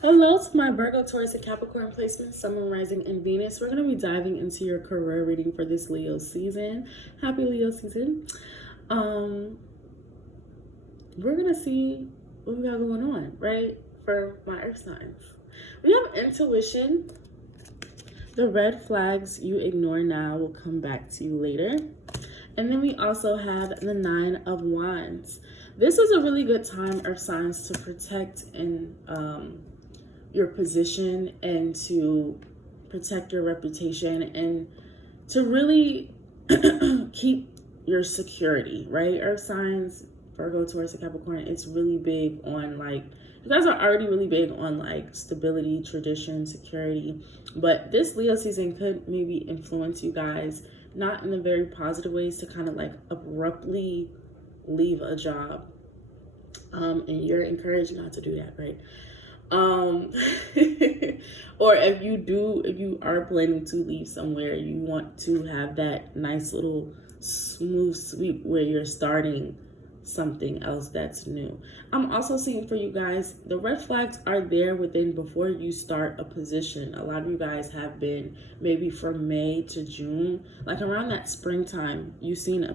Hello to my Virgo, Taurus, and Capricorn placements, Sun, Moon, Rising, and Venus. We're going to be diving into your career reading for this Leo season. Happy Leo season. We're going to see what we got going on, right? For my earth signs. We have intuition. The red flags you ignore now will come back to you later. And then we also have the 9 of Wands. This is a really good time, earth signs, to protect and your position and to protect your reputation and to really keep your security, right? Earth signs, Virgo, Taurus, and Capricorn, it's really big on like, you guys are already really big on like stability, tradition, security, but this Leo season could maybe influence you guys, not in a very positive ways, to kind of like abruptly leave a job. And you're encouraged not to do that, right? Or if you are planning to leave somewhere, you want to have that nice little smooth sweep where you're starting something else that's new. I'm also seeing for you guys, the red flags are there within before you start a position. A lot of you guys have been maybe from May to June, like around that springtime, you've seen a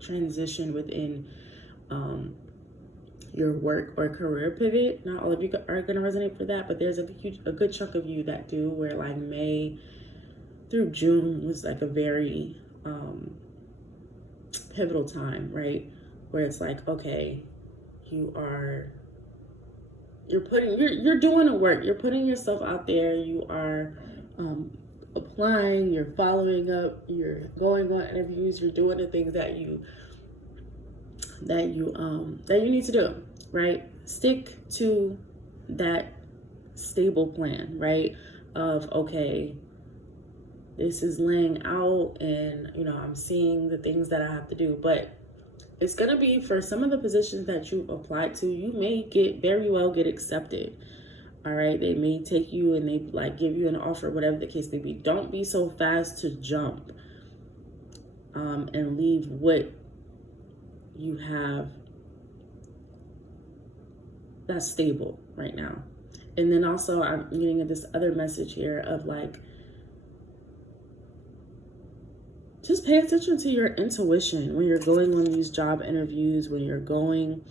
transition within your work or career pivot. Not all of you are going to resonate for that, but there's a good chunk of you that do, where like May through June was like a very pivotal time, right? Where it's like, okay, you're doing the work, you're putting yourself out there, you are applying, you're following up, you're going on interviews, you're doing the things that you need to do, right? Stick to that stable plan, right? Of, okay, this is laying out and, I'm seeing the things that I have to do, but it's going to be for some of the positions that you've applied to, you may very well get accepted. All right. They may take you and they like give you an offer, whatever the case may be. Don't be so fast to jump and leave what you have that's stable right now. And then also I'm getting this other message here of like, just pay attention to your intuition when you're going on these job interviews, when you're going,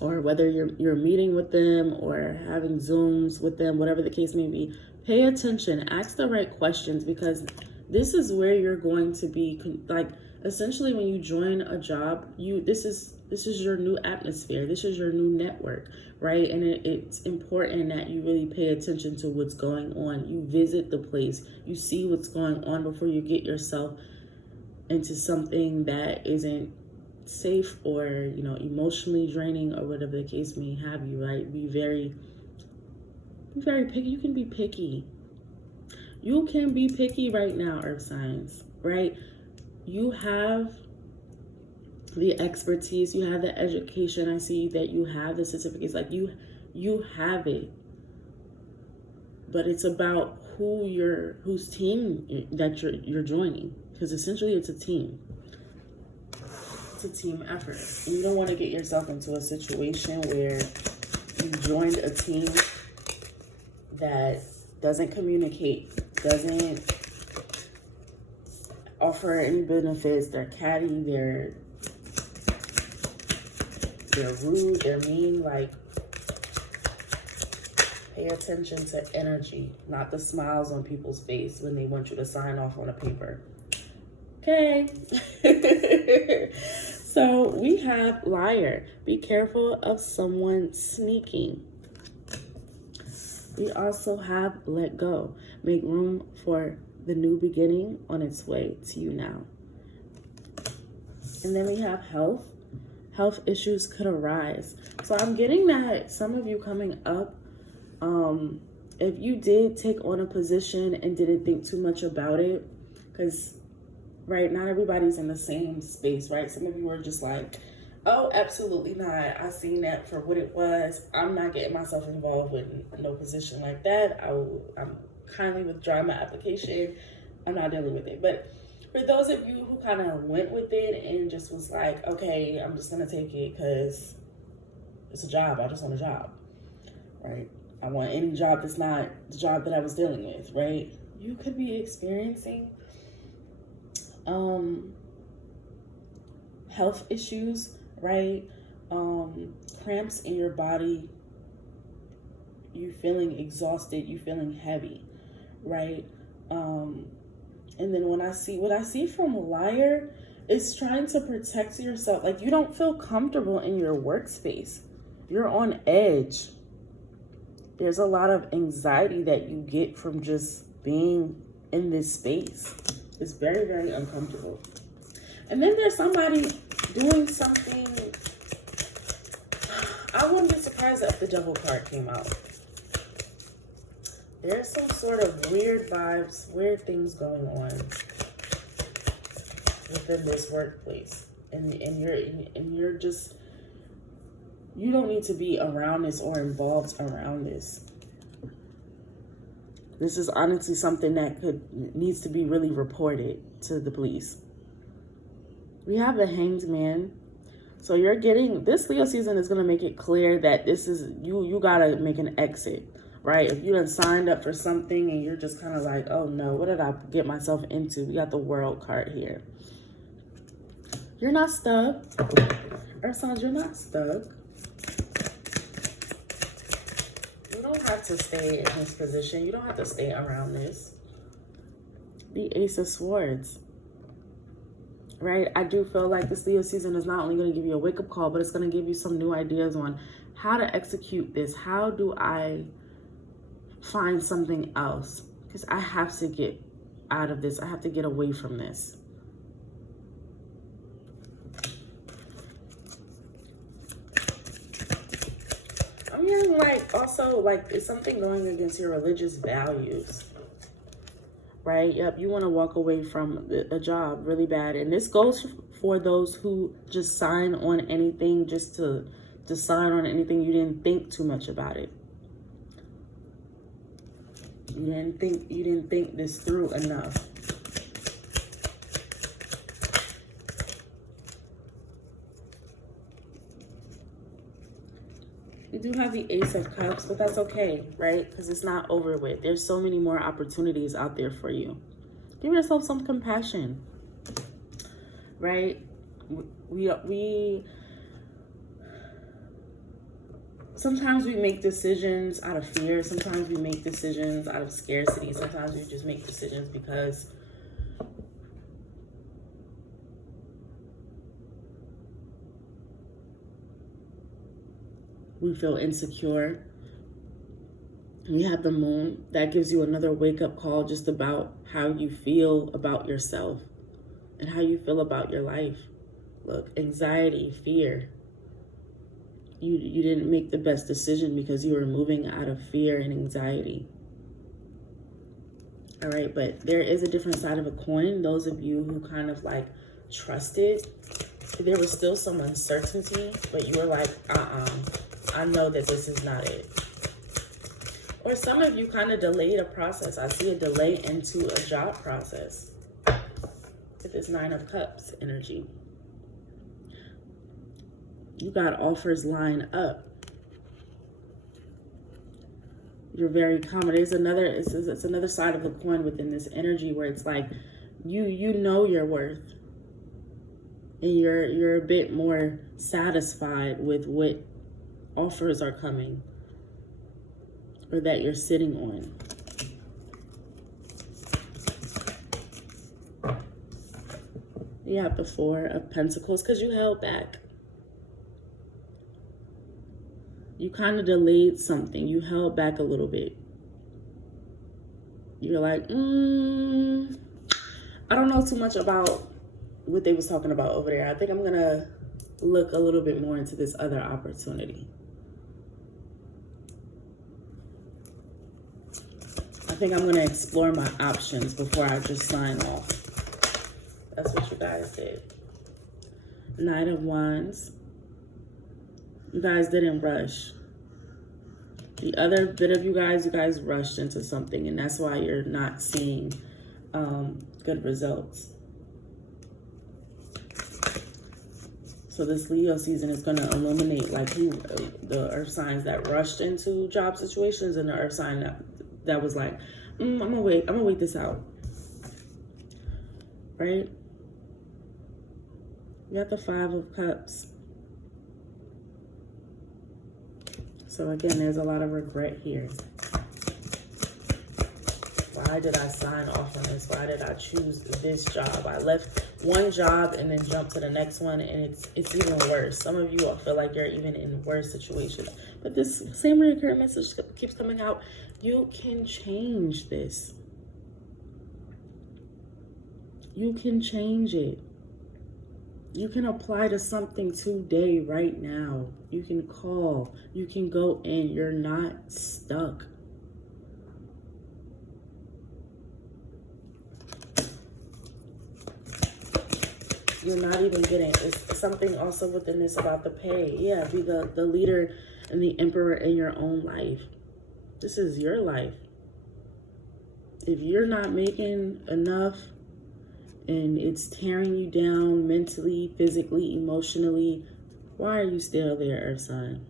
or whether you're meeting with them or having Zooms with them, whatever the case may be. Pay attention, ask the right questions, because this is where you're going to be like, essentially when you join a job, this is your new atmosphere, this is your new network, right? And it's important that you really pay attention to what's going on. You visit the place, you see what's going on before you get yourself into something that isn't safe or emotionally draining or whatever the case may have you, right? Be very picky. You can be picky. You can be picky right now, earth signs, right? You have the expertise, you have the education. I see that you have the certificates, like you have it. But it's about whose team that you're joining, because essentially it's a team. It's a team effort. And you don't want to get yourself into a situation where you joined a team that doesn't communicate, doesn't offer any benefits, they're catty, they're rude, they're mean. Like, pay attention to energy, not the smiles on people's face when they want you to sign off on a paper. Okay. So we have liar. Be careful of someone sneaking. We also have let go. Make room for the new beginning on its way to you now. And then we have health. Health issues could arise. So I'm getting that some of you coming up, if you did take on a position and didn't think too much about it, because right, not everybody's in the same space, right? Some of you are just like, oh, absolutely not. I seen that for what it was. I'm not getting myself involved with no position like that. I'm kindly withdrawing my application. I'm not dealing with it. But for those of you who kind of went with it and just was like, okay, I'm just going to take it because it's a job. I just want a job, right? I want any job that's not the job that I was dealing with, right? You could be experiencing health issues, right? Cramps in your body, you feeling exhausted, you feeling heavy, right? And then what I see from liar is trying to protect yourself. Like, you don't feel comfortable in your workspace. You're on edge. There's a lot of anxiety that you get from just being in this space. It's very, very uncomfortable. And then there's somebody doing something. I wouldn't be surprised if the Devil card came out. There's some sort of weird vibes, weird things going on within this workplace. And you're just, you don't need to be around this or involved around this. This is honestly something that needs to be really reported to the police. We have the Hanged Man. So you're getting, this Leo season is going to make it clear that this is, you got to make an exit, right? If you done signed up for something and you're just kind of like, oh no, what did I get myself into? We got the World card here. You're not stuck. Earth signs, you're not stuck. You don't have to stay in this position. You don't have to stay around this. The Ace of Swords. Right? I do feel like this Leo season is not only going to give you a wake-up call, but it's going to give you some new ideas on how to execute this. How do I find something else? Because I have to get out of this. I have to get away from this. I'm hearing like also like it's something going against your religious values. Right? Yep, you want to walk away from a job really bad. And this goes for those who just sign on anything just to sign on anything. You didn't think too much about it. You didn't think this through enough. We do have the Ace of Cups, but that's okay, right? Because it's not over with. There's so many more opportunities out there for you. Give yourself some compassion, right? We sometimes we make decisions out of fear. Sometimes we make decisions out of scarcity. Sometimes we just make decisions because we feel insecure. We have the Moon. That gives you another wake-up call just about how you feel about yourself and how you feel about your life. Look, anxiety, fear. You didn't make the best decision because you were moving out of fear and anxiety. All right, but there is a different side of a coin. Those of you who kind of like trusted, there was still some uncertainty, but you were like, I know that this is not it. Or some of you kind of delayed a process. I see a delay into a job process with this Nine of Cups energy. You got offers line up. You're very calm. It's another side of the coin within this energy where it's like you know your worth. And you're a bit more satisfied with what offers are coming or that you're sitting on. You have the Four of Pentacles because you held back. You kind of delayed something. You held back a little bit. You're like, I don't know too much about what they was talking about over there. I think I'm going to look a little bit more into this other opportunity. I think I'm going to explore my options before I just sign off. That's what you guys did. Knight of Wands. You guys didn't rush. The other bit of you guys rushed into something, and that's why you're not seeing good results. So this Leo season is going to illuminate like the earth signs that rushed into job situations, and the earth sign that was like, I'm gonna wait this out. Right? You got the 5 of Cups. So again, there's a lot of regret here. Why did I sign off on this? Why did I choose this job? I left one job and then jumped to the next one, and it's even worse. Some of you all feel like you're even in worse situations. But this same recurring message keeps coming out. You can change this. You can change it. You can apply to something today, right now. You can call. You can go in. You're not stuck. You're not even getting, it's something also within this about the pay. Yeah, be the leader and the emperor in your own life. This is your life. If you're not making enough and it's tearing you down mentally, physically, emotionally, why are you still there, Earth sign?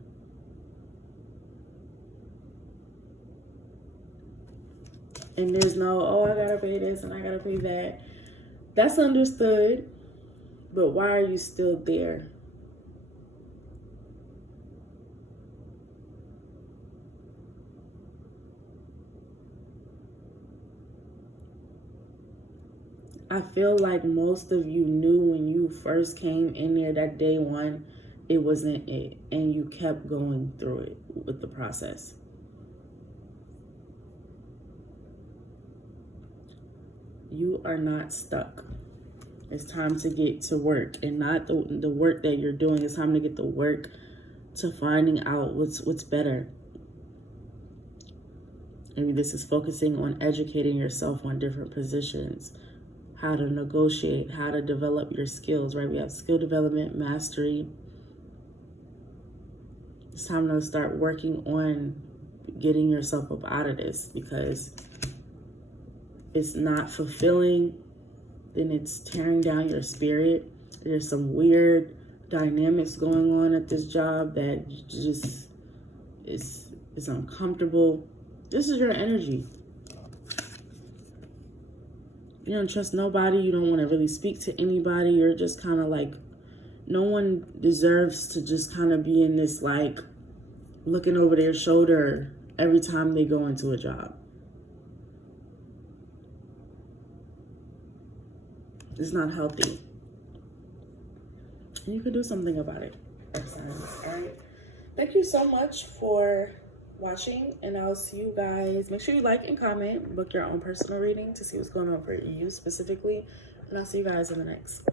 And there's no, oh, I gotta pay this and I gotta pay that. That's understood. But why are you still there? I feel like most of you knew when you first came in there that day one, it wasn't it. And you kept going through it with the process. You are not stuck. It's time to get to work, and not the work that you're doing. It's time to get the work to finding out what's better. Maybe this is focusing on educating yourself on different positions, how to negotiate, how to develop your skills, right? We have skill development, mastery. It's time to start working on getting yourself up out of this, because it's not fulfilling. Then it's tearing down your spirit. There's some weird dynamics going on at this job that just is uncomfortable. This is your energy. You don't trust nobody. You don't want to really speak to anybody. You're just kind of like, no one deserves to just kind of be in this like looking over their shoulder every time they go into a job. It's not healthy. And you can do something about it. All right. Thank you so much for watching, and I'll see you guys. Make sure you like and comment. Book your own personal reading to see what's going on for you specifically. And I'll see you guys in the next.